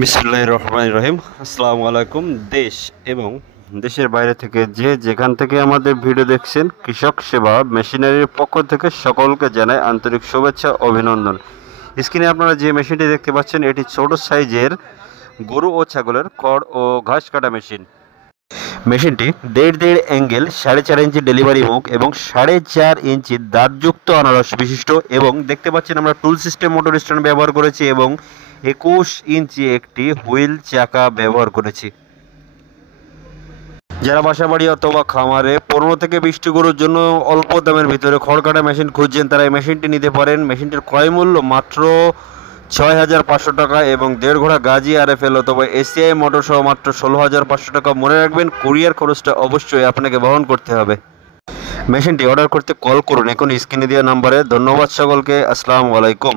বিসমিল্লাহির রহমানির রহিম। আসসালামু আলাইকুম। দেশ এবং দেশের বাইরে থেকে যে যেখান থেকে আমাদের ভিডিও দেখছেন, কৃষক সেবা মেশিনারির পক্ষ থেকে সকলকে জানায় আন্তরিক শুভেচ্ছা অভিনন্দন। স্ক্রিনে আপনারা যে মেশিনটি দেখতে পাচ্ছেন, এটি ছোট সাইজের গরু ও ছাগলের খড় ও ঘাস কাটা মেশিন। মেশিনটি 1.5 অ্যাঙ্গেল 4.5 ইঞ্চি ডেলিভারি মুখ এবং 4.5 ইঞ্চি দাঁতযুক্ত আনারস বিশিষ্ট, এবং দেখতে পাচ্ছেন আমরা টুল সিস্টেম মোটর স্ট্যান্ড ব্যবহার করেছি এবং 21 ইঞ্চি একটি হুইল চাকা ব্যবহার করেছি। যারা বাসাবাড়ি অথবা খামারে 15 থেকে 20টি গরুর জন্য অল্প দামের ভিতরে খড় কাটা মেশিন খুঁজছেন, তারা এই মেশিনটি নিতে পারেন। মেশিনটির ক্রয় মূল্য মাত্র 6,500 টাকা এবং 1.5 ঘোড়া গাজী RFL অথবা ACI মোটর সহ মাত্র 16,500 টাকা। মনে রাখবেন, কুরিয়ার খরচটা অবশ্যই আপনাকে বহন করতে হবে। মেশিনটি অর্ডার করতে কল করুন এখন স্ক্রিনে দেওয়া নাম্বারে। ধন্যবাদ সকলকে। আসসালামু আলাইকুম।